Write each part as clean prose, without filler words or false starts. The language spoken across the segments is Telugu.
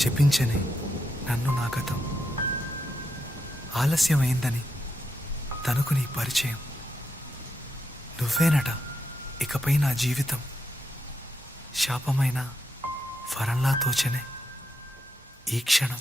శపించని నన్ను నా గతం, ఆలస్యమైందని తనకు నీ పరిచయం. నువ్వేనట ఇకపై నా జీవితం, శాపమైన వరంలా తోచనే ఈ క్షణం.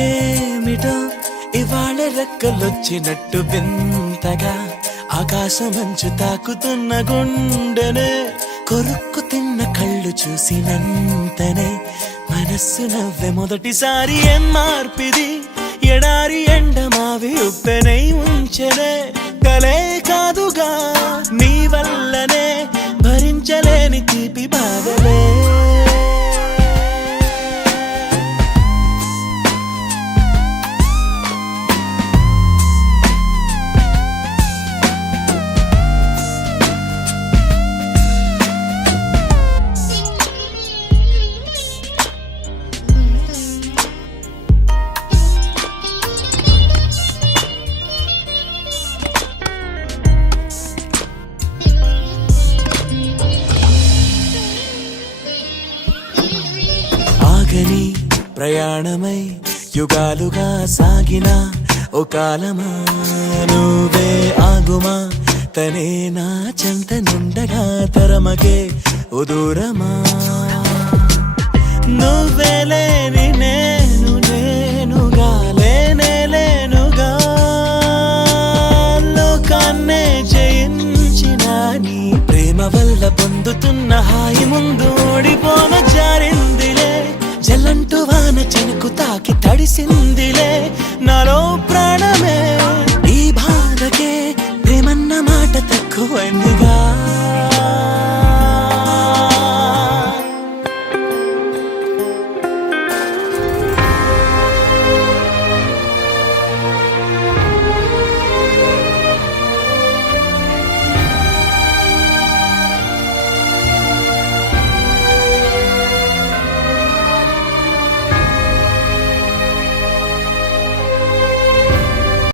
ఏమిటో ఇవాళ రెక్కలొచ్చినట్టు వింతగా ఆకాశమంచు తాకుతున్న గుండెనే, కొరుక్కు తిన్న కళ్ళు చూసినంతనే మనస్సు నవ్వే మొదటిసారి. ఏం మార్పిది, ఎడారి ఎండమావి ఉప్పెనై ఉంచెనే, కలే కాదుగా నీ వల్లనే భరించలేని తీపి బాధలే. ఆగని ప్రయాణమై యుగాలుగా సాగిన ఓ కాలమా, నువ్వే ఆగుమా తనే నా చెంత నుండగా తరమగే ఓ దూరమా. నువ్వే లేని నేను నేనుగా లేనే లేనుగా, లోకాన్నే జయించిన నీ ప్రేమ వల్ల పొందుతున్న హాయి ముందు ఓడిపోన జారిందిలే. జల్లంటూ వాన చెనుకు తాకి తడిసిందిలే నాలో ప్రాణమే, ఈ బాధకే ప్రేమన్న మాట తక్కువైందిగా.